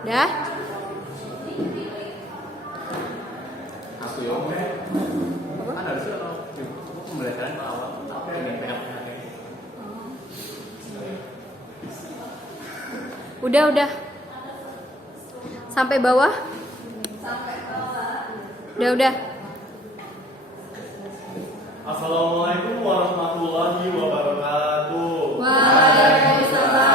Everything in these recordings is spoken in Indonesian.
Dah? Aku ya. Kan harusnya kalau pembelajaran awal pengen banyak. Udah. Sampai bawah? Udah. Assalamualaikum warahmatullahi wabarakatuh. Waalaikumsalam.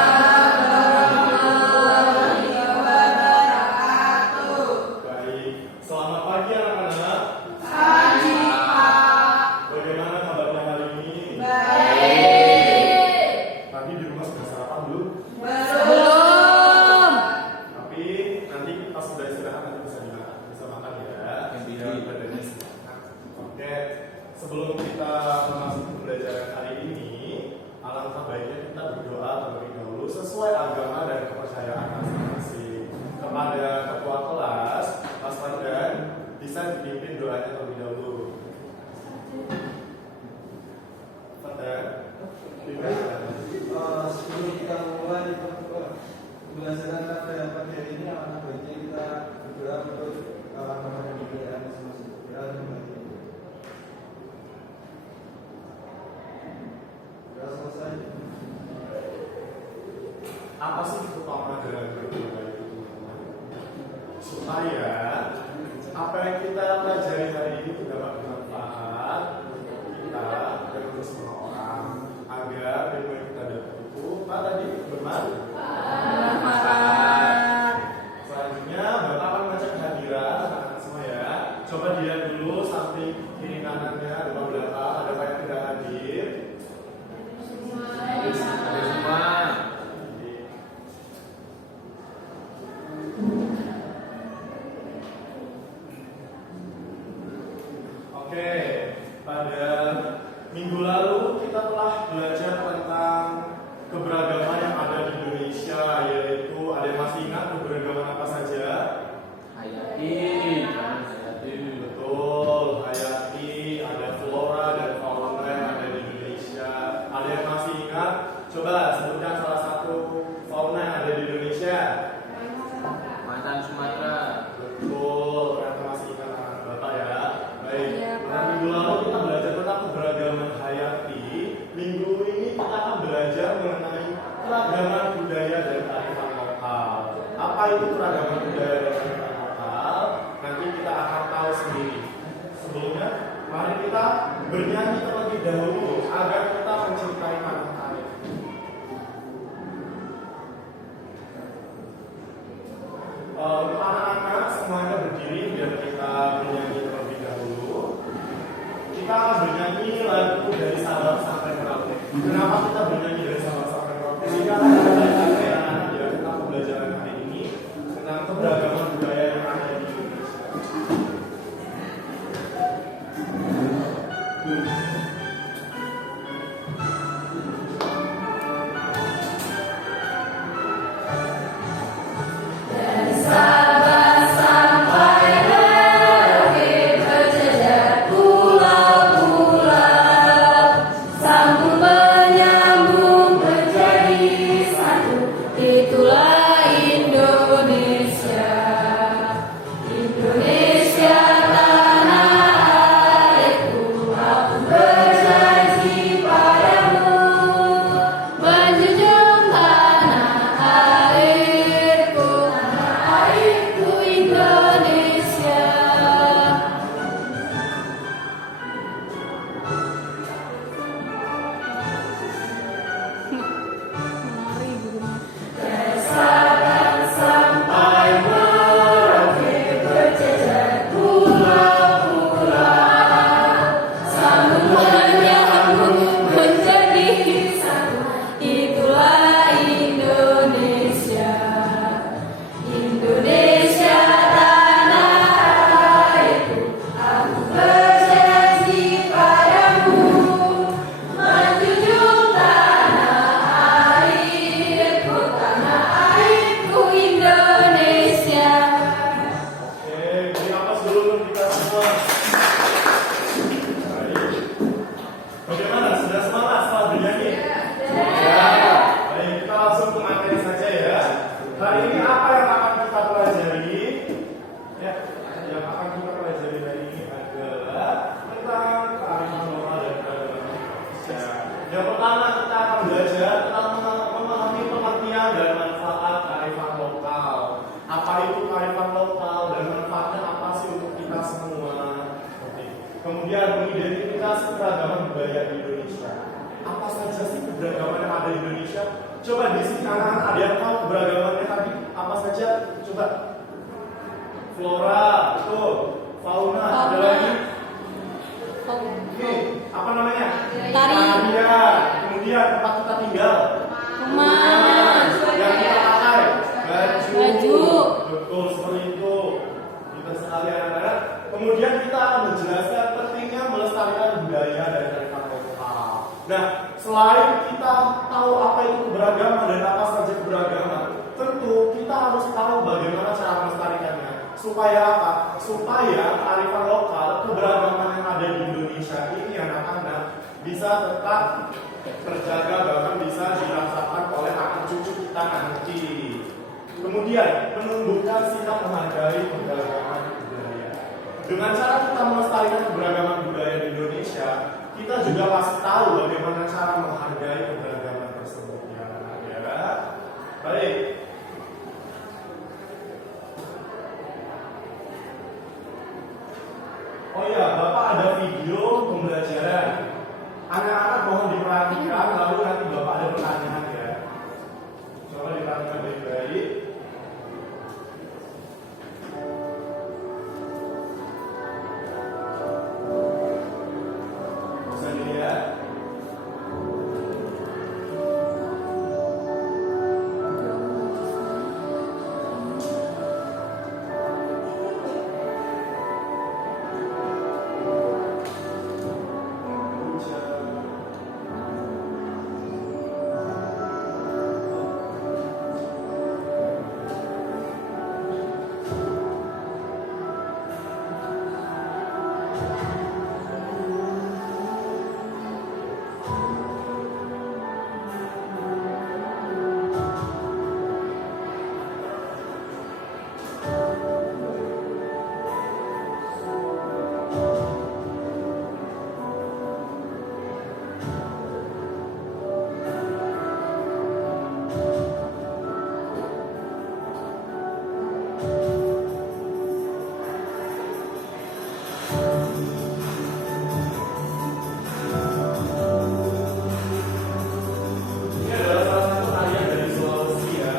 Baik, selamat pagi anak-anak. Pagi, Pak. Bagaimana kabarnya hari ini? Baik. Tadi di rumah sudah sarapan belum? Belum. Tapi nanti pas sudah istirahat nanti bisa makan ya. Biar badannya sehat. Oke, sebelum kita masuk ke pembelajaran hari ini, alangkah baiknya kita berdoa terlebih dahulu sesuai agama dan kepercayaan masing-masing. Kepada ketua kelas, Mas Fardan, bisa dipimpin doanya terlebih dahulu. Fardan, sebelum kita mulai pembelajaran pada pagi hari ini, anak baiknya kita berdoa untuk kawan-kawan yang diberikan masing-masing. Sudah selesai. apa sih utama dalam berdoa itu, teman-teman? Supaya apa yang kita pelajari hari ini itu dapat bermanfaat untuk kita dan untuk semua orang, agar ilmu yang kita dapat itu tadi bermanfaat. Selanjutnya Bapak akan mengajak kehadiran anak-anak semua ya. Coba dilihat dulu samping kiri kanannya ada beberapa, ada yang tidak hadir. Ada semua. Oke, pada minggu lalu kita telah belajar tentang keberagaman yang ada di Indonesia, yaitu ada yang masih ingat keberagaman apa saja? Hayati. Betul, hayati, ada flora dan fauna yang ada di Indonesia. Ada yang masih ingat? Coba sebutkan salah satu fauna yang ada di Indonesia. Mantan Sumatera. Betul, ternyata masih ingat anak Bapak ya. Baik, Iya, nah, Pak. minggu lalu kita belajar tentang keberagaman hayati. Minggu ini kita akan belajar mengenai keragaman budaya dan kearifan lokal. Apa itu keragaman budaya dan kearifan lokal? Nanti kita akan tahu sendiri. Sebelumnya, mari kita bernyanyi terlebih dahulu agar kita mencintai tanah air. Untuk anak-anak semuanya berdiri biar kita bernyanyi terlebih dahulu. Kita akan bernyanyi lagu dari Sabang sampai Merauke. Kenapa kita bernyanyi dari Sabang sampai Merauke? Jika ada pelajaran ya tentang pembelajaran hari ini tentang keberagaman budaya yang ada di Indonesia. Itulah Indonesia. Indonesia tanah airku, aku berjanji padamu menjunjung tanah airku Indonesia. Sampai Merauke berjejer pulau-pulau, sambung menyambung menjadi satu. Itulah Indonesia. Indonesia tanah airku, aku berjanji padamu menjunjung tanah airku Indonesia. Oke, beri aplaus dulu untuk kita semua. Baik. Bagaimana? Sudah semangat setelah bernyanyi? Ya. Baik, kita langsung ke materi saja ya. Hari ini apa yang akan kita keragaman budaya di Indonesia. Apa saja sih keberagaman yang ada di Indonesia? Coba di sini anak-anak ada yang tahu keberagamannya tadi apa saja? Coba. Flora, betul. Fauna, ada lagi. Oke, apa namanya? Tarian. Kemudian tempat kita tinggal. Rumah. Yang kita pakai. Baju. Betul seperti itu. Kita sekali anak-anak. Kemudian kita akan menjelaskan pentingnya melestarikan budaya dan kearifan lokal. Nah, selain kita tahu apa itu keberagaman dan apa saja keberagaman, tentu kita harus tahu bagaimana cara melestarikannya. Supaya apa? Supaya kearifan lokal, keberagaman yang ada di Indonesia ini anak-anak bisa tetap terjaga, bahkan bisa dirasakan oleh anak cucu kita nanti. Kemudian menumbuhkan sikap menghargai keberagaman budaya. Dengan cara kita melestarikan keberagaman budaya di Indonesia, kita juga pasti tahu bagaimana cara menghargai keberagaman tersebut ya. Baik. Oh iya, Bapak ada video pembelajaran. Anak-anak mohon diperhatikan, lalu nanti Bapak ada pertanyaan ya. Coba diperhatikan baik-baik. Bisa dilihat. Ini adalah salah satu tarian dari Sulawesi ya.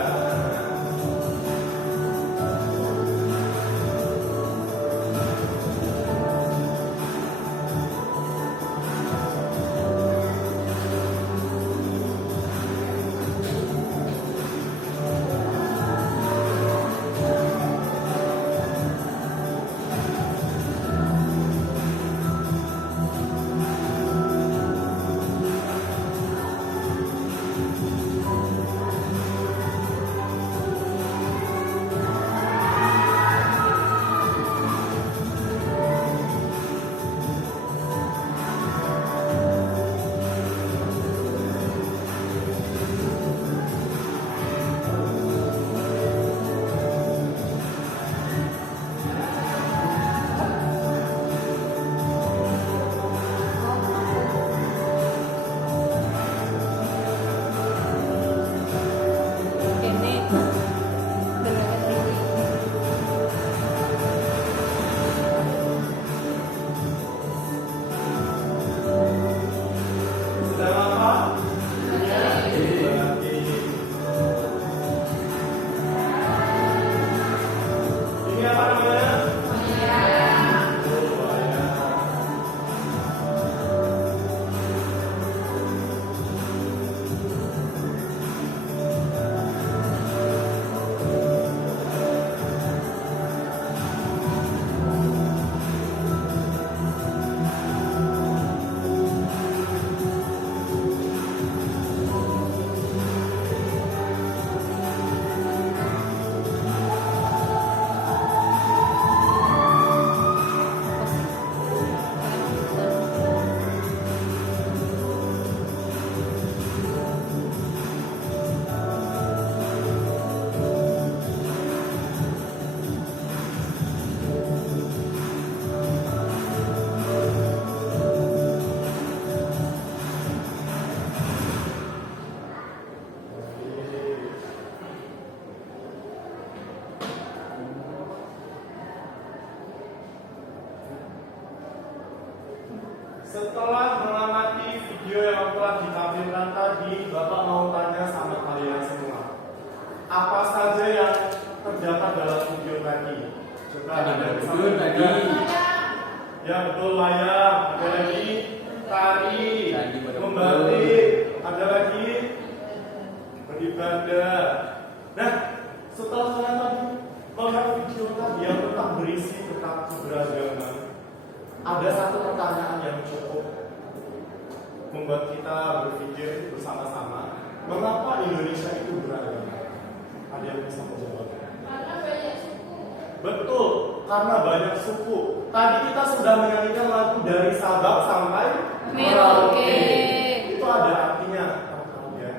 Ini. Sedang apa? Ini apa namanya? Setelah Bapak mau tanya sama kalian semua. Apa saja yang terdapat dalam video tadi? Coba ada Betul tadi. Ya betul, wayang. Ada lagi tari, Candi Borobudur. membatik. Ada lagi beribadah. Nah, setelah kalian tadi melihat video tadi yang tentang berisi tentang keberagaman, ada satu pertanyaan yang cukup membuat kita berpikir bersama-sama, mengapa Indonesia itu beragam? Ada yang bisa menjawab? Karena banyak suku. Betul, karena banyak suku. Tadi kita sudah menyanyikan lagu dari Sabang sampai Merauke. Itu ada artinya, teman-teman ya.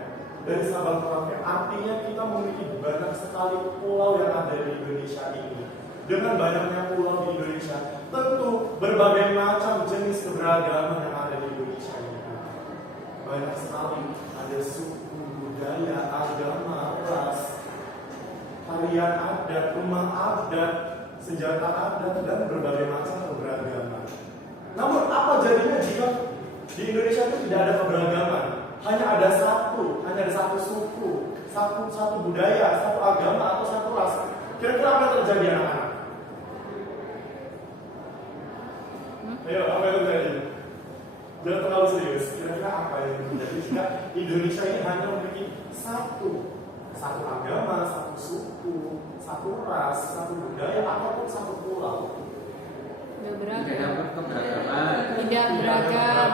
Dari Sabang ke Merauke, artinya kita memiliki banyak sekali pulau yang ada di Indonesia ini. Dengan banyaknya pulau di Indonesia, tentu berbagai macam jenis keberagaman yang ada di Indonesia ini. Banyak sekali, ada suku, budaya, agama, ras, tarian adat, rumah adat, senjata adat, dan berbagai macam keberagaman. Namun apa jadinya jika di Indonesia itu tidak ada keberagaman? Hanya ada satu suku, satu budaya, satu agama atau satu ras. Kira-kira apa yang terjadi anak-anak? Ayo, apa yang terjadi? Jangan terlalu serius. Kira-kira apa yang terjadi jika Indonesia ini hanya memiliki satu agama, satu suku, satu ras, satu budaya, ataupun satu pulau? Udah Tidak beragam. dapat keberagaman. Tidak beragam.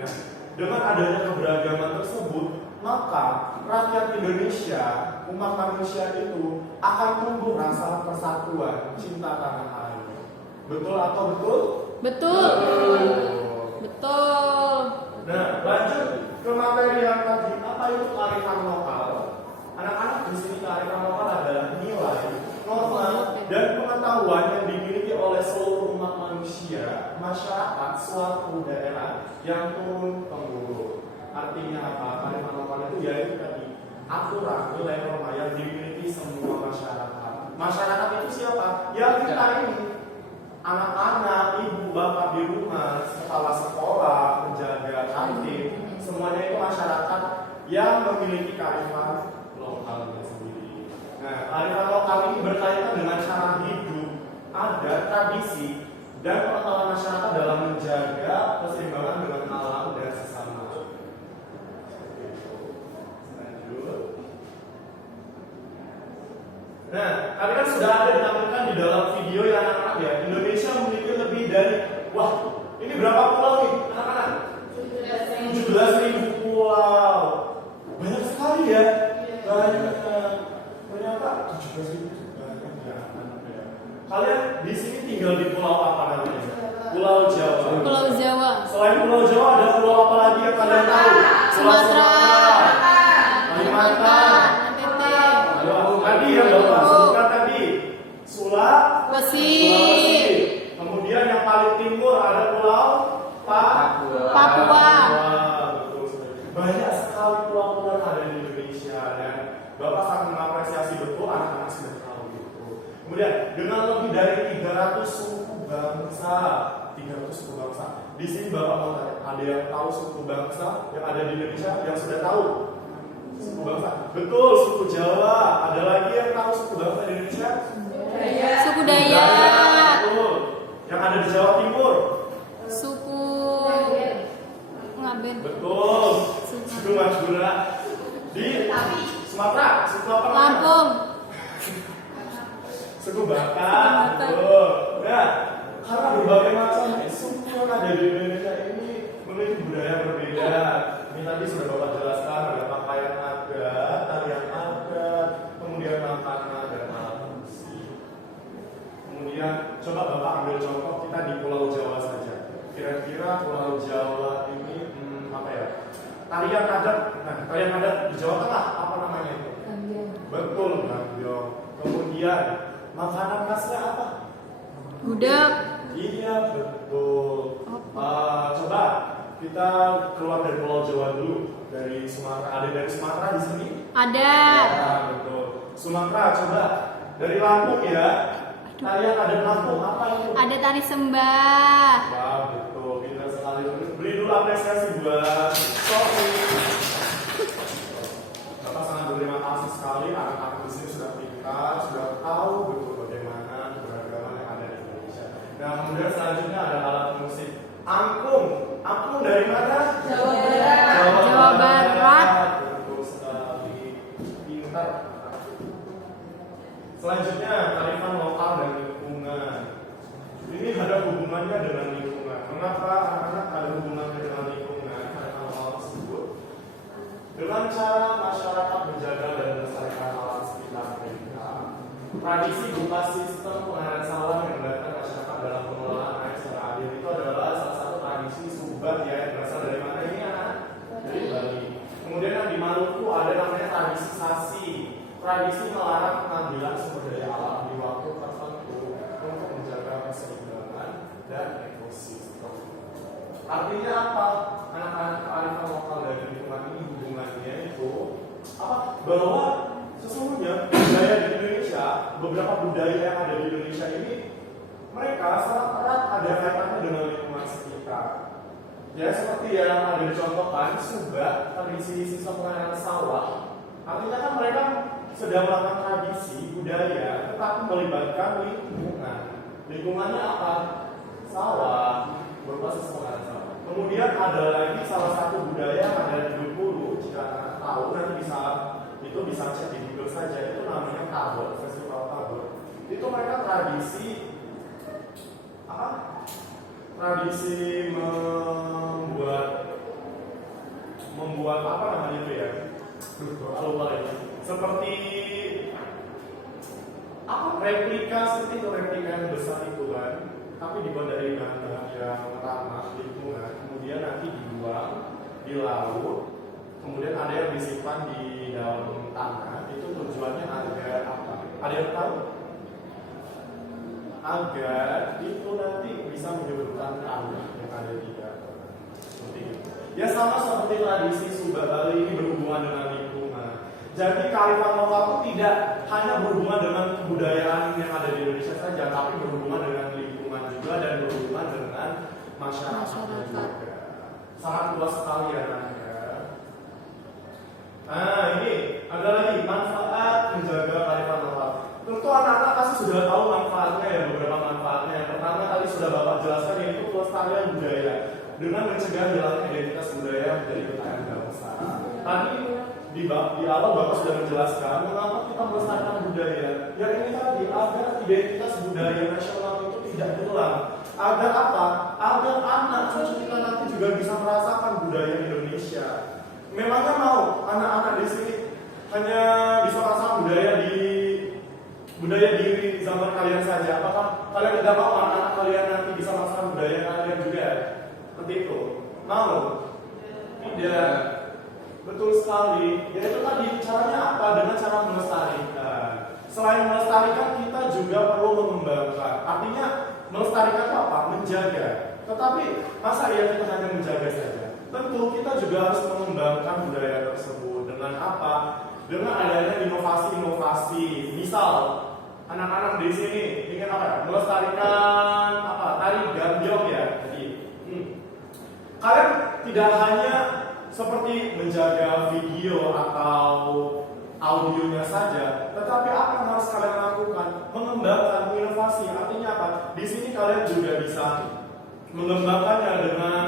Nah, dengan adanya keberagaman tersebut, maka rakyat Indonesia, umat manusia itu akan tumbuh rasa persatuan, cinta tanah air. Betul atau betul? Betul. Betul. Nah, lanjut ke materi yang tadi. Apa itu kearifan lokal? Anak-anak di sini kearifan lokal adalah nilai, norma, dan pengetahuan yang dimiliki oleh seluruh umat manusia, masyarakat, suatu daerah yang turun temurun. Artinya apa? Kearifan lokal itu yaitu tadi aturan, nilai norma yang dimiliki semua masyarakat. Masyarakat itu siapa? Ya kita ini. Anak-anak, ibu, bapak di rumah, kepala sekolah, penjaga, kantin, semuanya itu masyarakat yang memiliki kearifan lokalnya sendiri. Nah, kearifan lokal ini berkaitan dengan cara hidup, adat, tradisi, dan pengetahuan masyarakat dalam menjaga keseimbangan dengan alam dan sesama. Lanjut. Nah, tadi kan sudah ada ditampilkan di dalam video ya anak-anak ya. Indonesia memiliki lebih dari, wah, ini berapa pulau nih anak-anak? 17.000 pulau. Banyak sekali ya. Banyak. Ternyata 17.000 banyak ya anak-anak ya. Kalian di sini tinggal di pulau apa namanya? Pulau Jawa. Pulau Jawa. Selain Pulau Jawa ada pulau apa lagi yang kalian tahu? Pulau Sumatera. Kalimantan. NTT. Tadi ya Bapak sebutkan tadi Sulawesi. Kemudian yang paling timur ada Pulau Papua. Betul sekali. Banyak sekali pulau-pulau yang ada di Indonesia dan Bapak sangat mengapresiasi betul anak-anak sudah tahu itu. Kemudian dengan lebih dari 300 suku bangsa, 300 suku bangsa. Di sini Bapak mau tanya, ada yang tahu suku bangsa yang ada di Indonesia yang sudah tahu? Suku bangsa. Betul, suku Jawa. Ada lagi yang tahu suku bangsa di Indonesia? Suku Dayak. Betul. Yang ada di Jawa Timur? Suku Ngaben. Betul. Suku Madura. Di Sumatera, suku apa? Lampung. Suku Batak. Betul. Nah, karena berbagai macam suku yang ada di Indonesia ini memiliki budaya berbeda. Ini tadi sudah Bapak jelaskan, ada pakaian adat, tarian adat, kemudian makanan dan alat musik. Kemudian coba Bapak ambil contoh kita di Pulau Jawa saja. Kira-kira Pulau Jawa ini apa ya? Tarian adat. Nah, tarian adat di Jawa Tengah apa namanya itu? Betul, Gandyong. Kemudian makanan khasnya apa? Gudeg. Iya, betul. Coba kita keluar dari Pulau Jawa dulu, dari Sumatera. Ada dari Sumatera di sini? Ada. Ya, betul. Sumatera, coba dari Lampung ya. Tarian ada Lampung apa itu? Ada tari sembah. Wah, betul. Pintar sekali. Beri dulu apresiasi buat Sofi. sekali anak-anak di sini sudah pintar, sudah tahu betul bagaimana keberagaman yang ada di Indonesia. Nah, kemudian selanjutnya ada alat musik angklung. Angklung dari mana? Jawa Barat. Jawa Barat. Betul sekali, pintar. Selanjutnya kearifan lokal dan lingkungan. Ini ada hubungannya dengan lingkungan. Mengapa anak-anak ada hubungannya dengan lingkungan? Karena hal tersebut dengan cara masyarakat menjaga dan melestarikan alam sekitar mereka. Tradisi berupa sistem pengairan sawah yang melibatkan masyarakat dalam pengelolaan air secara adil itu adalah salah satu tradisi Subak ya, yang berasal dari mana ini anak? Dari Bali. Kemudian yang di Maluku ada namanya tradisi Sasi. Tradisi melarang pengambilan sumber daya alam di waktu tertentu untuk menjaga keseimbangan dan ekosistem. Artinya apa? Anak-anak kearifan lokal dari lingkungan ini hubungannya itu apa? Bahwa sesungguhnya budaya di Indonesia, beberapa budaya yang ada di Indonesia ini mereka sangat erat ada kaitannya dengan lingkungan sekitar. Ya seperti yang ada dicontohkan Subak, tradisi sistem pengairan sawah. Artinya kan mereka sedang melakukan tradisi budaya, tetapi melibatkan lingkungan. Lingkungannya apa? Sawah, berupa sistem pengairan sawah. Kemudian ada lagi salah satu budaya yang ada di Bengkulu, jika anak tahu nanti bisa cek di Google saja, itu namanya Tabor, Festival Tabor. Itu mereka tradisi apa? Tradisi membuat apa namanya itu ya? Lupa lagi. Seperti apa? Replika seperti itu, replika yang besar itu kan, tapi dibuat dari bahan-bahan yang ramah lingkungan. Kemudian nanti dibuang di laut. Kemudian ada yang disimpan di dalam tanah. Itu tujuannya agar apa? Ada yang tahu? Agar itu nanti bisa menyebutkan tanah yang ada di dalam. Seperti itu. Ya sama seperti tradisi Sumba Bali ini berhubungan dengan lingkungan. Jadi kearifan lokal itu tidak hanya berhubungan dengan kebudayaan yang ada di Indonesia saja, tapi berhubungan dengan lingkungan juga dan berhubungan dengan masyarakat juga. Sangat luas sekali ya nanti. Nah ini ada lagi manfaat menjaga kearifan lokal. Tentu anak-anak pasti sudah tahu manfaatnya ya, beberapa manfaatnya. Yang pertama tadi sudah Bapak jelaskan yaitu pelestarian budaya dengan mencegah hilangnya identitas budaya menjadi kekayaan bangsa. Tadi di awal Bapak sudah menjelaskan mengapa kita melestarikan budaya. Yang ini tadi agar identitas budaya nasional itu tidak hilang. Agar apa? Agar anak cucu kita nanti juga bisa merasakan budaya Indonesia. Memangnya mau anak-anak di sini hanya bisa merasakan budaya di zaman kalian saja? Apakah kalian tidak mau anak-anak kalian nanti bisa merasakan budaya kalian juga? Seperti itu. Mau? Tidak. Betul sekali. Yaitu tadi caranya apa? Dengan cara melestarikan. Selain melestarikan, kita juga perlu mengembangkan. Artinya melestarikan itu apa? Menjaga. Tetapi masa iya kita hanya menjaga saja? Tentu kita juga harus mengembangkan budaya tersebut. Dengan apa? Dengan adanya inovasi-inovasi. Misal, anak-anak di sini ingin apa? Melestarikan apa? Tari gambyong ya. Jadi, kalian tidak hanya seperti menjaga video atau audionya saja, tetapi apa yang harus kalian lakukan? Mengembangkan inovasi. Artinya apa? Di sini kalian juga bisa mengembangkannya dengan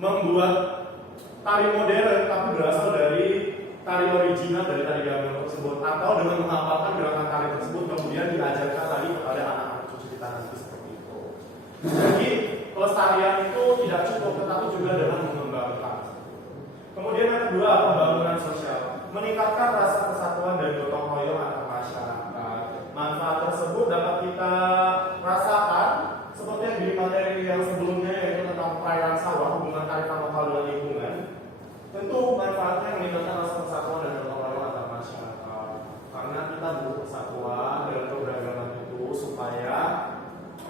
membuat tari modern tapi berasal dari tari original dari tari gambyong tersebut, atau dengan menghafalkan gerakan tari tersebut kemudian diajarkan lagi kepada anak-anak cucu kita nanti seperti itu. Jadi pelestarian itu tidak cukup, tetapi juga dengan mengembangkan. Kemudian yang kedua, pembangunan sosial, meningkatkan rasa persatuan dan gotong royong antar masyarakat. Manfaat tersebut dapat kita rasakan seperti yang di materi yang sebelumnya, yaitu tentang perairan sawah, hubungan kearifan lokal dengan lingkungan. Tentu manfaatnya meningkatkan rasa persatuan dan gotong royong antar masyarakat. Karena kita butuh persatuan dan keberagaman itu supaya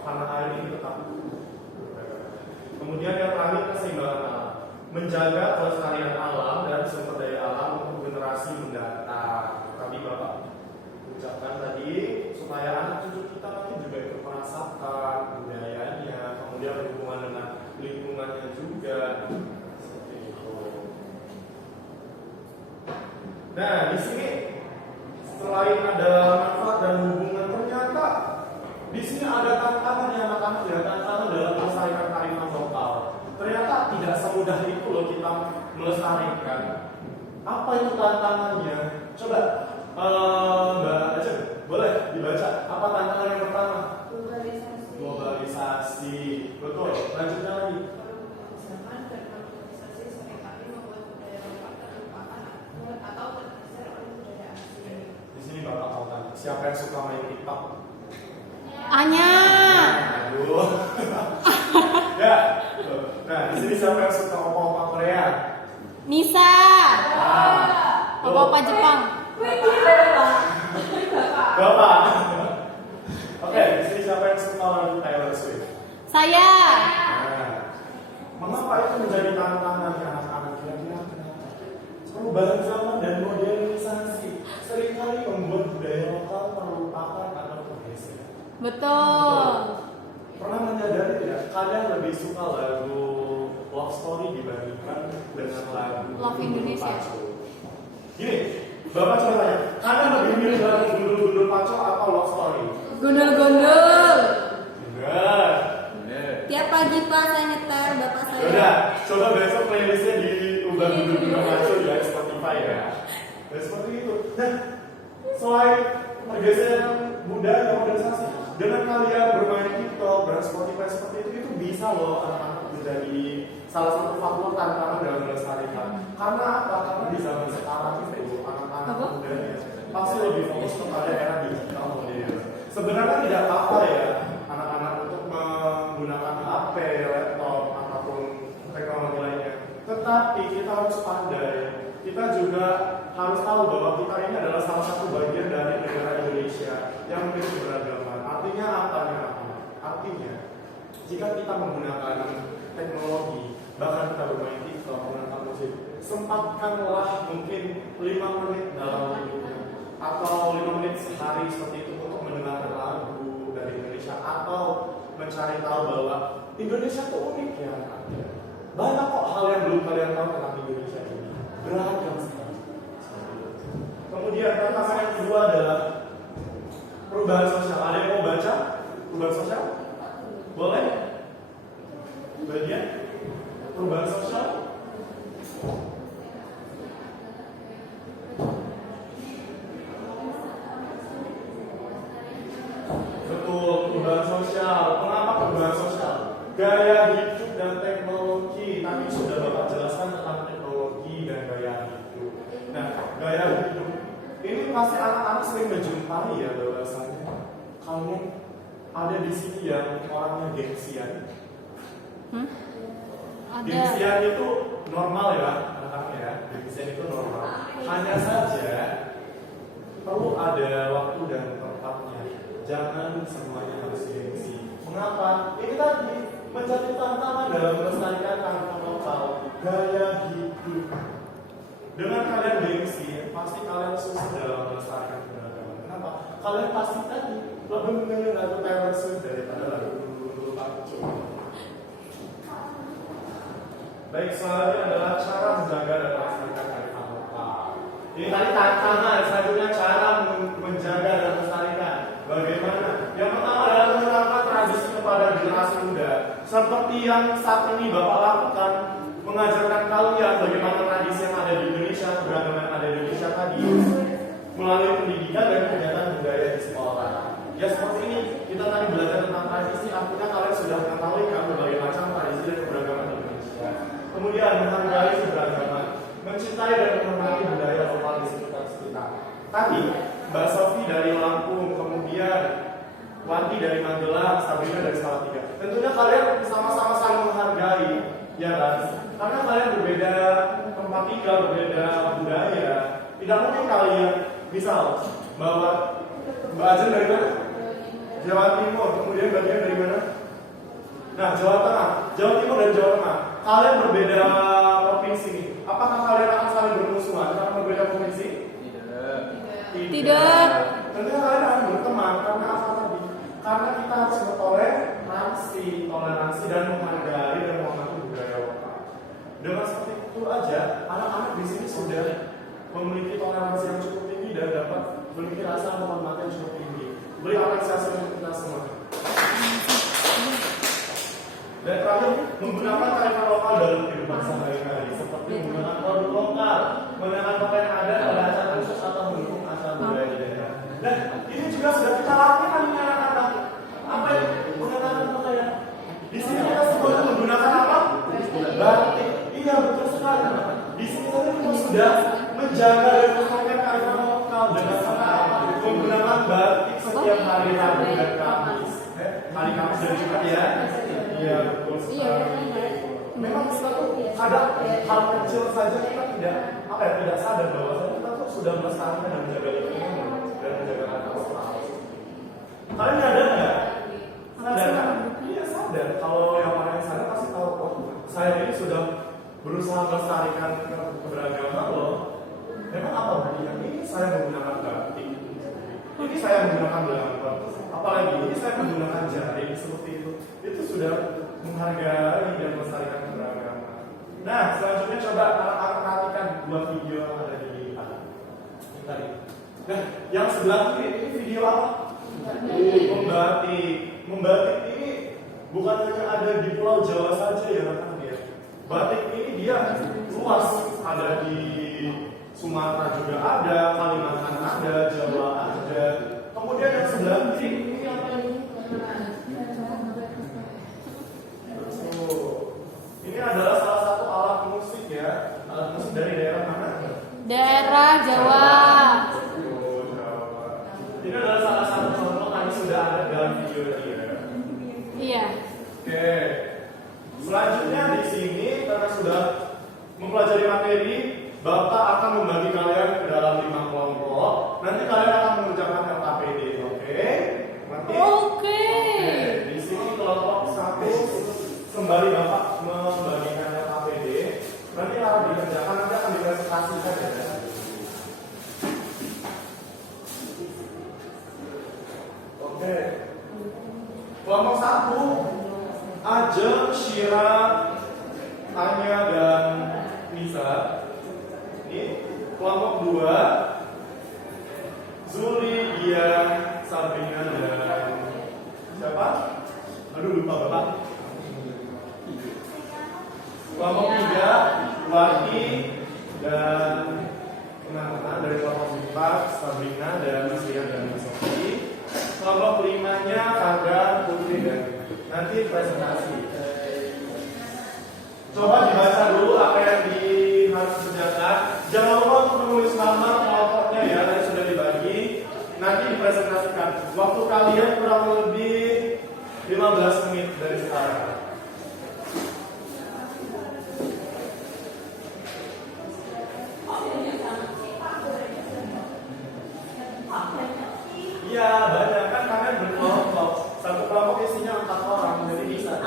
tanah air ini tetap beragam. Kemudian yang terakhir, keseimbangan alam, menjaga kelestarian alam dan sumber daya alam untuk generasi mendatang. Tadi Bapak ucapkan tadi supaya anak cucu kita nanti juga ikut merasakan budayanya, kemudian berhubungan dengan lingkungannya juga. Seperti itu. Nah, di sini dibaca. Apa tantangan yang pertama? Globalisasi. Globalisasi. Betul. Lanjutnya lagi. Zaman dan globalisasi seringkali membuat budaya lokal terlupakan atau tergeser oleh budaya asing. Di sini Bapak mau tanya, siapa yang suka main TikTok? Anya. Aduh. Ya. Nah, di sini siapa yang suka opa-opa Korea? Nisa. Opa-opa Jepang. Bapak. Oke, di sini siapa yang suka lagu Taylor Swift? Saya. Nah, mengapa itu menjadi tantangan anak-anak? Kira-kira kenapa? Perubahan zaman dan modernisasi seringkali membuat budaya lokal terlupakan atau tergeser. Betul. Pernah menyadari tidak? Kalian lebih suka lagu Love Story dibandingkan dengan lagu Love Indonesia. Paco. Gini, Bapak coba tanya, kalian lebih milih lagu Gundul-Gundul Paco atau Love Story? Gundul-gundul. Benar. Tiap pagi pas saya nyeter bapak saya. Yaudah, coba besok playlistnya diubah Gundul-Gundul Paco di Spotify ya. Dan seperti itu. Nah, selain pergeseran budaya modernisasi, dengan kalian bermain TikTok, Spotify seperti itu bisa loh anak-anak menjadi salah satu faktor tantangan dalam melestarikan. Karena apa? Karena di zaman sekarang itu anak-anak mudanya pasti lebih fokus kepada era digital modern. Sebenarnya tidak apa-apa ya anak-anak untuk menggunakan HP, laptop ataupun teknologi lainnya. Tetapi kita harus pandai. Kita juga harus tahu bahwa kita ini adalah salah satu bagian dari negara Indonesia yang memiliki beragam. Artinya apa? Artinya jika kita menggunakan teknologi, bahkan kita bermain TikTok, menggunakan musik, sempatkanlah mungkin 5 menit dalam hidupnya atau 5 menit sehari seperti itu untuk mendengarkan lagu dari Indonesia atau mencari tahu bahwa Indonesia itu unik ya. Banyak kok hal yang belum kalian tahu tentang Indonesia ini. Beragam sekali. Kemudian tantangan yang kedua adalah perubahan sosial. Ada yang mau baca perubahan sosial? Boleh? Bagian perubahan sosial? Betul, perubahan sosial. Mengapa perubahan sosial? Gaya hidup dan teknologi. Tadi sudah Bapak jelaskan tentang teknologi dan gaya hidup. Nah, gaya hidup ini pasti anak-anak sering menjumpai ya bahwasannya kamu ada di sini yang orangnya gengsian. Gengsian itu normal ya anak-anak ya. Gengsian itu normal. Hanya saja perlu ada waktu dan tempatnya. Jangan semuanya harus gengsi. Mengapa? Ini tadi menjadi tantangan dalam melestarikan kearifan lokal, gaya hidup. Dengan kalian gengsi, pasti kalian susah dalam melestarikan keberagaman. Kenapa? Kalian pasti tadi lebih memilih lagu Taylor Swift daripada lagu Gundul-Gundul Paco. Baik, selanjutnya adalah cara menjaga dan melestarikan kearifan lokal. Ini tadi tantangan, selanjutnya cara menjaga dan melestarikan. Bagaimana? Yang pertama adalah menerapkan tradisi kepada generasi muda. Seperti yang saat ini Bapak lakukan, mengajarkan kalian bagaimana tradisi yang ada di Indonesia, keberagaman yang ada di Indonesia tadi, melalui pendidikan dan kegiatan budaya di sekolah. Ya seperti ini, kita tadi belajar tentang tradisi, artinya kalian sudah mengetahui kan berbagai macam tradisi dan keberagaman di Indonesia. Kemudian menghargai keberagaman, mencintai dan menghormati budaya lokal di sekitar kita. Tadi Mbak Sofi dari Lampung, kemudian Wanti dari Magelang, Sabrina dari Salatiga. Tentunya kalian sama-sama saling menghargai, ya kan? Karena kalian berbeda tempat tinggal, berbeda budaya. Tidak mungkin kalian, misal bahwa Mbak Ajen dari mana? Jawa Timur, kemudian bagian dari mana? Nah, Jawa Tengah, Jawa Timur dan Jawa Tengah. Kalian berbeda provinsi nih. Apakah kalian akan saling bermusuhan karena berbeda provinsi? Tidak. Tentunya kalian akan berteman karena apa tadi? Karena kita harus toleransi dan menghargai dan menghormati budaya lokal. Dengan seperti itu aja, anak-anak di sini sudah memiliki toleransi yang cukup tinggi dan dapat memiliki rasa menghormati yang cukup tinggi. Beri apresiasi untuk kita semua. Dan terakhir, menggunakan kearifan lokal dalam kehidupan sehari-hari, seperti menggunakan produk lokal, menggunakan pakaian yang ada pada acara khusus atau mendukung acara budaya daerah. Dan Ini juga sudah kita lakukan ini anak-anak. Apa yang mengatakan saya? Di sini kita semua menggunakan apa? Batik. Iya betul sekali. Di sini saja kita sudah menjaga dan melestarikan kearifan lokal dengan cara apa? Menggunakan batik setiap hari Rabu dan Kamis. Hari Kamis dan Jumat ya. Iya betul sekali. Memang kita tuh ada hal kecil saja kita tidak sadar bahwa kita tuh sudah melestarikan dan menjaga lingkungan dan menjaga kearifan lokal. Kalian nyadar nggak? Sadar kan? Iya sadar. Kalau yang orang yang sadar pasti tahu kok. Saya ini sudah berusaha melestarikan keberagaman loh. Memang apa buktinya? Ini saya menggunakan batik. Ini saya menggunakan belangkon. Apalagi ini saya menggunakan jaring seperti itu. Itu sudah menghargai dan melestarikan keberagaman. Nah, selanjutnya coba anak-anak perhatikan dua video yang ada di tadi. Nah, yang sebelah kiri ini video apa? Membatik. Membatik ini bukan hanya ada di Pulau Jawa saja ya, rekan ya. Batik ini dia luas, ada di Sumatera juga ada, Kalimantan ada, Jawa ada. Kemudian yang sebelah kiri ini apa ini? Ini adalah salah satu alat musik ya, alat musik dari daerah mana? Daerah Jawa. Oh, Jawa. Ini adalah salah satu contoh yang sudah ada dalam video tadi ya. Iya. Oke. Selanjutnya di sini karena sudah mempelajari materi, Bapak akan membagi kalian ke dalam 5 kelompok. Nanti kalian akan mengerjakan LKPD, oke? Nanti. Oke. Di sini kelompok 1 sembari Bapak membagikan LKPD, nanti akan dikerjakan, nanti akan dipresentasikan ya. Oke. Kelompok 1 Ajeng, Syira, Anya, dan Nisa. Ini kelompok 2 Zuli, Dia, Sabrina, dan siapa? Aduh lupa Bapak. Kelompok 3 Wahyi dan teman-teman dari kelompok 4 Sabrina dan Sia dan Sofi. Kelompok 5-nya Kanda, Putri, dan nanti presentasi. Coba dibaca dulu apa yang harus dikerjakan. Jangan lupa untuk menulis nama kelompoknya ya, tadi sudah dibagi. Nanti dipresentasikan. Waktu kalian kurang lebih 15 menit dari sekarang. Iya, banyak kan kalian berkelompok. Satu kelompok isinya 4 orang, jadi bisa.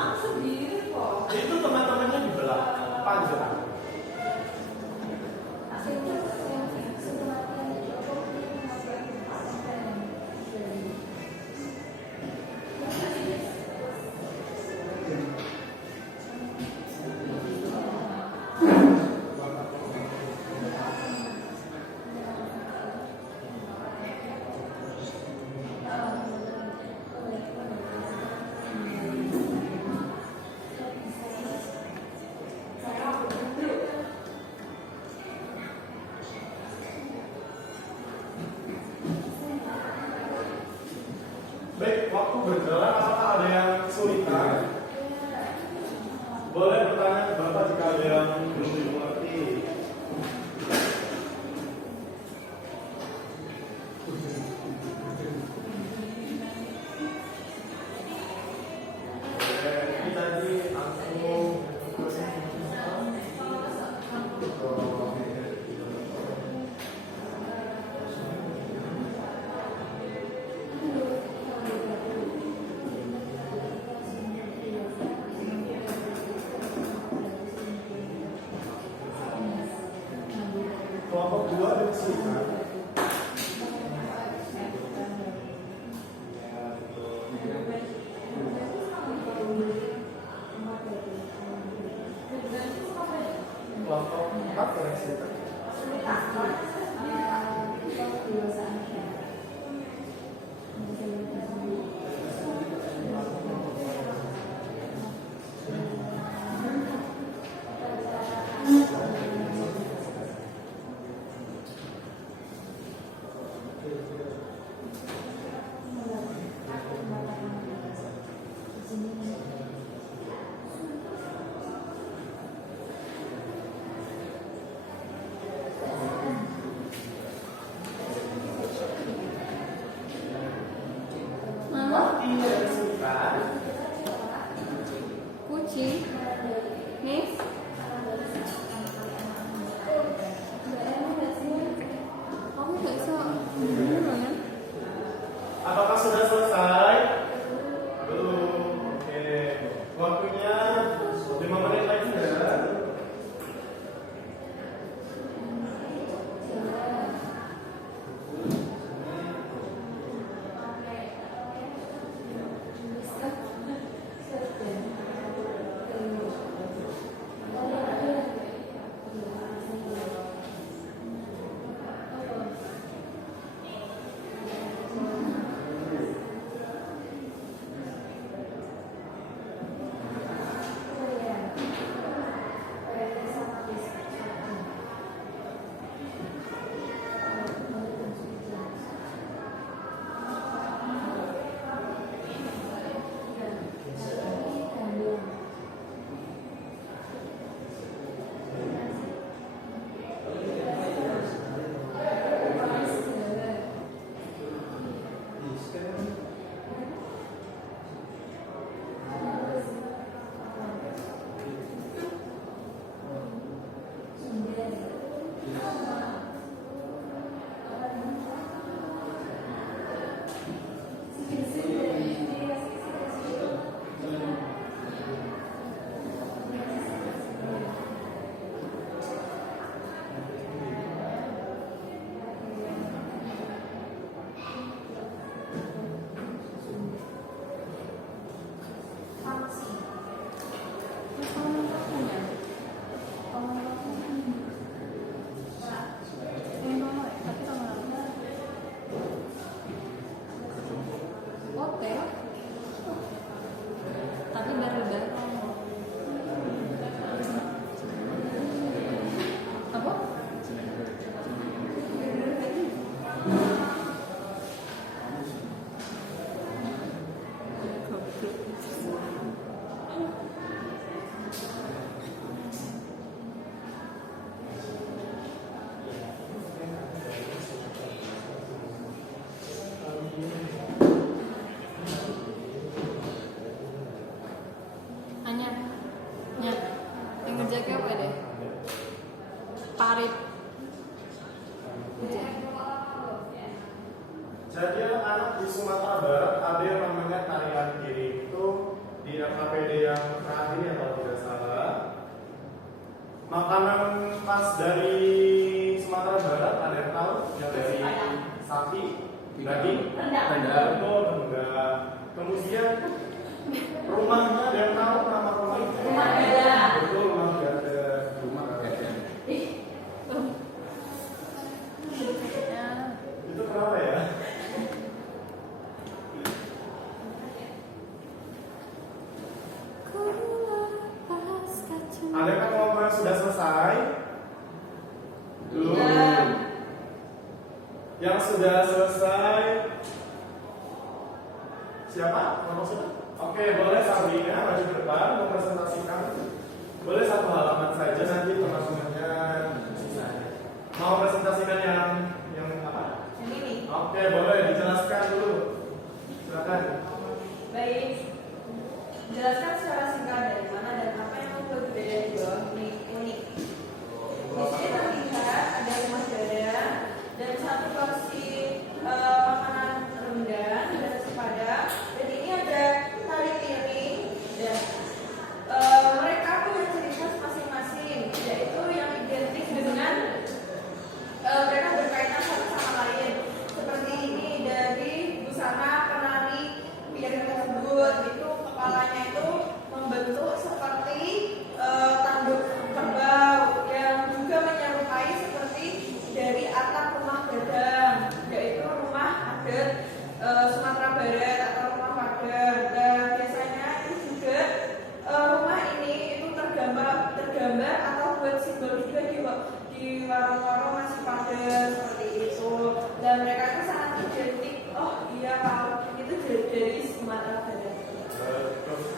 Itu teman-temannya di belakang, panjang. Baik, waktu berjalan apakah ada yang kesulitan? Boleh bertanya ke Bapak jika ada yang belum dimengerti. Ini tadi langsung Silakan. Kucing. Nih. Kamu nggak bisa. Gimana? Apakah sudah selesai? Belum. Oke. Waktunya 5 menit lagi ya. Hotel. Tapi baru-baru. Apa? Hanya, yang ngerjain apa deh? Parit. Jadi anak di Sumatera Barat ada yang namanya tarian piring itu di RKPD yang terakhir ya kalau tidak salah. Makanan khas dari Sumatera Barat ada yang tahu? Yang dari sapi, daging, rendang, kemudian rumahnya ada yang tahu nama rumah itu? Rumah Gadang. Betul, rumah Gadang. Rumah Gadang. Itu kenapa ya? Adakah kelompok yang sudah selesai? Belum. Yang sudah selesai siapa? Kelompok sudah? Oke, boleh Sabrina maju ke depan mempresentasikan. Boleh satu halaman saja nanti teman-temannya sisanya. Mau presentasikan yang apa? Yang ini. Oke, boleh dijelaskan dulu. Silakan. Baik. Jelaskan secara singkat dari mana dan apa yang membuat budaya di bawah ini unik. Di sini terlihat ada rumah Gadang dan satu porsi makanan rendang dan nasi padang. Dan ini ada tari piring dan mereka punya cerita masing-masing, yaitu yang identik dengan mereka berkaitan satu sama lain. Seperti ini dari busana penari piring tersebut, itu kepalanya itu membentuk seperti tanduk kerbau yang juga menyerupai seperti dari atap rumah Gadang, yaitu rumah adat Sumatera Barat atau rumah Padang. Dan biasanya itu juga rumah ini itu tergambar atau buat simbol juga di warung-warung nasi padang seperti itu. Dan mereka itu sangat identik. Oh iya, kalau itu dari Sumatera Barat.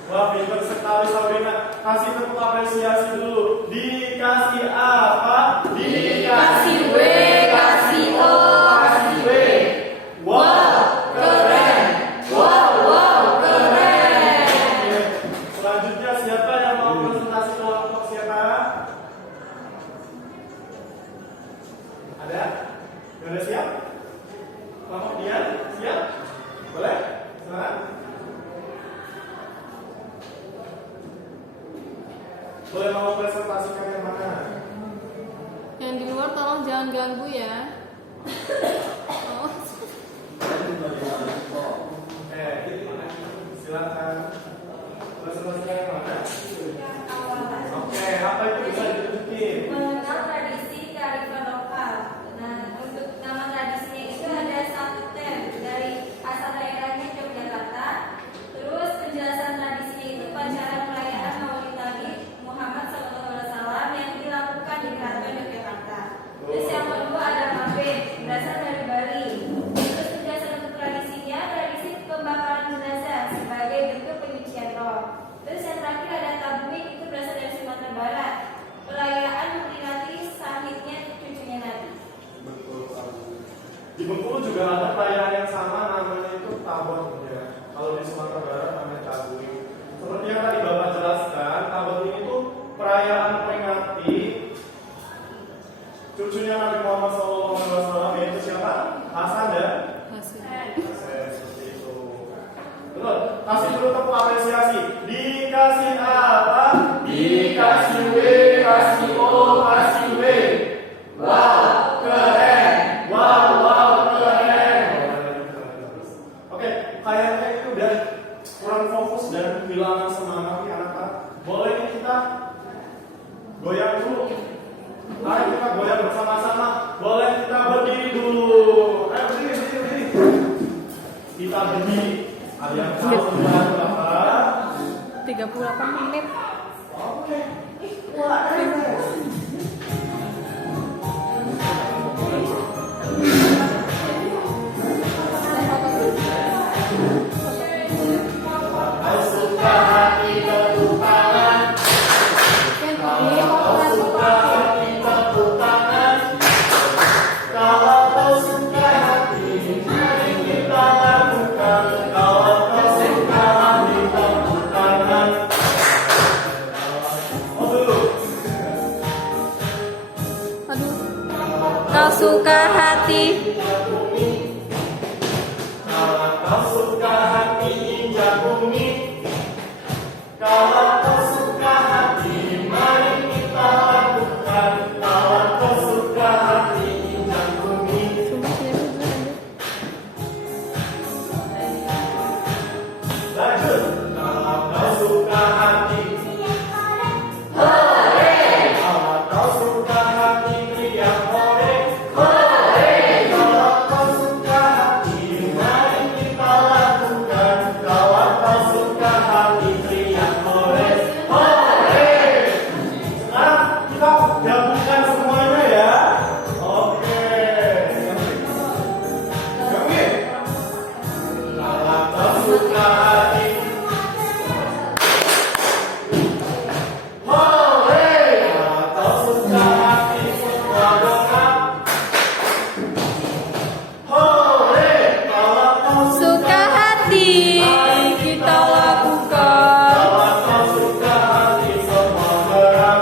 Wah, pintar sekali Sabrina. Kasih tepuk apresiasi dulu. Dikasih apa? Kasih W, kasih O, kasih W. Wow, Keren. Wow, keren. mempresentasikan yang mana? Yang di luar tolong jangan ganggu ya. Oh. Silakan. Presentasikan yang mana? Yang awal. Oke, apa itu bisa ditunjukin? Mengenal tradisi kearifan lokal. Nah, untuk nama tradisinya itu ada satu term dari asal daerahnya Yogyakarta. Terus penjelasan tradisinya itu upacara perayaan Maulid Nabi Muhammad SAW yang dilakukan di Keraton Yogyakarta. Terus yang kedua ada mabed, berasal dari Bali. Terus penjelasan untuk tradisinya, tradisi pembakaran jenazah sebagai bentuk penyucian roh. Terus yang terakhir ada tablik, itu berasal dari Sumatera Barat. Perayaan memperingati sahidnya cucunya Nabi. Betul. Di Bengkulu juga ada perayaan yang sama, namanya itu Tabon ya. Kalau di Sumatera Barat namanya Tabui. Seperti yang tadi Bapak jelaskan, Tabon ini tuh perayaan memperingati cucunya Nabi Muhammad SAW, yaitu siapa? Hasan dan Masih. Husain, seperti itu. Betul. Kasih dulu tepuk apresiasi. Dikasih apa? Dikasih W, kasih O, kasih W. Wow, keren. Wow, keren. Oke, kayaknya itu udah kurang fokus dan kehilangan semangat nih anak-anak. Boleh nih kita goyang dulu. Ayo kita goyang bersama-sama. Boleh kita berdiri dulu. Ayo berdiri. Kita berdiri. Ada yang tahu sebenarnya berapa? 38 menit. Oke. Wah, suka hati tepuk tangan. Kalau suka hati tepuk tangan. Kalau kau suka hati, mari kita lakukan. Kalau kau suka hati tepuk tangan. Oh dulu. Aduh. Kau suka hati. Kalau kau suka hati injak bumi. Kalau kau suka hati, mari kita lakukan. Kalau kau suka hati injak bumi. Sumpah sih dulu lanjut. Lanjut. Kalau kau suka hati, hore. Kalau kau suka hati, teriak hore. Hore. Kalau kau suka hati, mari kita lakukan. Kalau kau suka hati, teriak hore. Hore. Sekarang kita gabungkan semuanya ya. Oke. Gabungin. Kalau kau suka hati, hore. Kalau kau suka hati, semua dongak. Hore. Kalau kau Suka hati kita lakukan. Kalau kau suka hati, semua gerak.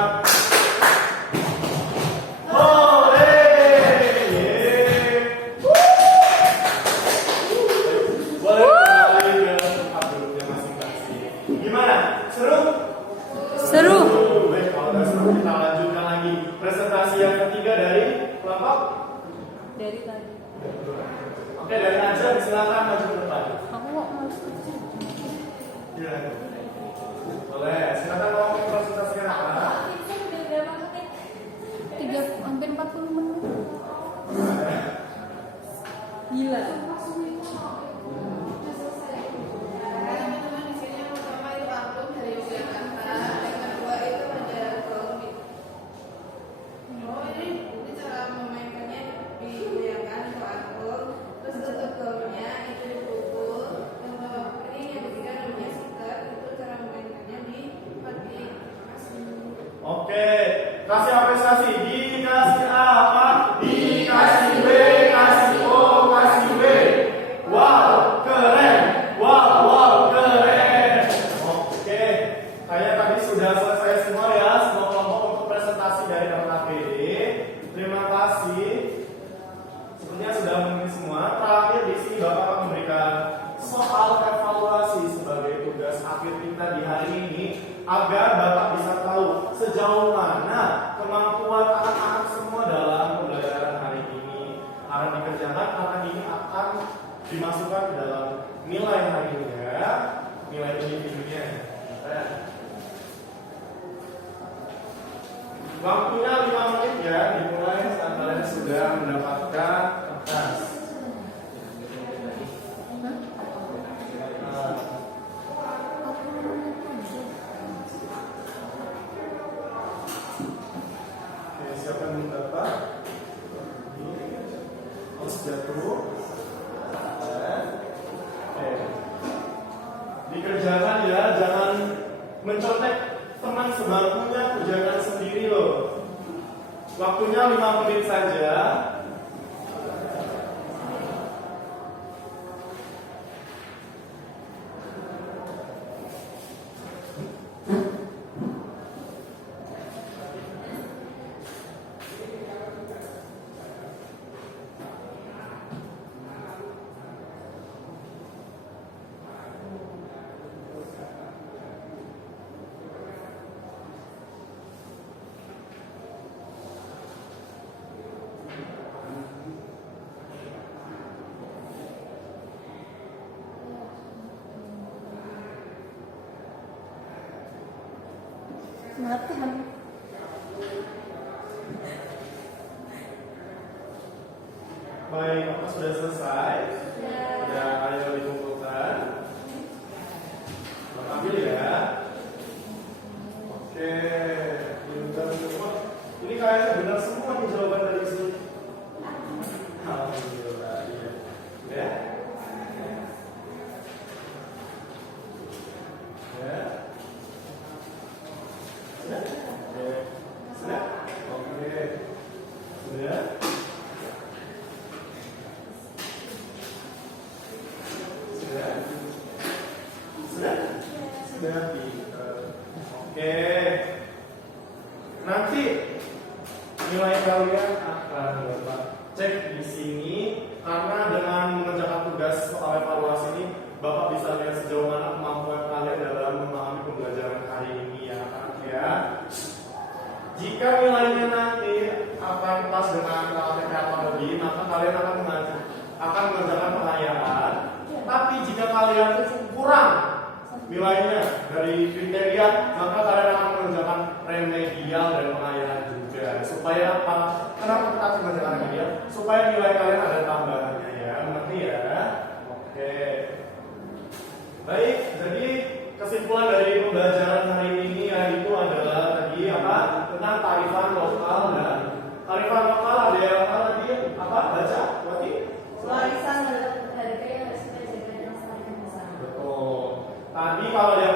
Hore. Boleh kembali ke tempat duduknya masing-masing. Gimana? Seru? Seru. Baik, kalau udah seru kita lanjutkan lagi presentasi yang ketiga dari kelompok. Dari tadi. Oke, dari Najwa silakan maju ke depan. Aku mau males. Iya. Boleh, silakan mau presentasikan apa? Hampir 40 menit. Gila. Teman-teman di sini yang pertama itu album dari Yogyakarta, yang kedua itu ada Cloud. Oh ini cara memainkannya digoyangkan itu album, terus tutup gaunnya itu dipukul. Untuk ini yang ketiga namanya sitar, itu cara memainkannya di petik. Oke, kasih apresiasi. Dikasih apa? Dikasih W, kasih O, kasih W. Wow, keren. Wow, keren. Oke, kayak tadi sudah selesai semua ya, semua kelompok untuk presentasi dari teman APD. Terima kasih. Sepertinya sudah mungkin semua. Terakhir di sini Bapak akan memberikan soal evaluasi sebagai tugas akhir kita di hari ini agar Bapak bisa tahu sejauh sejauh mana kemampuan anak-anak semua dalam pembelajaran hari ini akan dikerjakan karena ini akan dimasukkan ke dalam nilai harinya, nilai individunya. Waktunya 5 menit ya, dimulai saat kalian sudah mendapatkan kertas. Oke, siapa yang mendapat? Terus jatuh. Oke. Dikerjakan ya, jangan mencontek teman sebangkunya, kerjakan sendiri loh. Waktunya 5 menit saja. Makan. Baik, apa sudah selesai? Ya, ayo dikumpulkan. Ambil ya. Oke, pintar semua. Ini kayaknya benar semua nih jawaban dari sini. Alhamdulillah, iya. Ya. Ya. Sudah? Oke. Sudah? Oke. Sudah? Sudah? Sudah? Sudah, pintar. Oke. Nanti nilai kalian akan Bapak cek di sini karena dengan mengerjakan tugas soal evaluasi ini Bapak bisa lihat sejauh mana kemampuan kalian dalam memahami pembelajaran hari ini ya anak ya. Jika nilainya nanti akan pas dengan KTP atau lebih, maka kalian akan mengerjakan pengayaan. Tapi jika kalian kurang nilainya dari kriteria, maka kalian akan mengerjakan remedial dan pengayaan juga. Supaya apa? Kenapa kita harus mengerjakan remedial? Supaya nilai kalian ada tambahannya ya, mengerti ya? Oke. Baik, jadi kesimpulan dari pembelajaran hari ini yaitu adalah tadi apa? Tentang kearifan lokal dan kearifan lokal ada yang apa tadi? Apa? Baca? Wati? Warisan dari yang harus kita jaga dan selestarikan bersama. Betul. Tadi kalau yang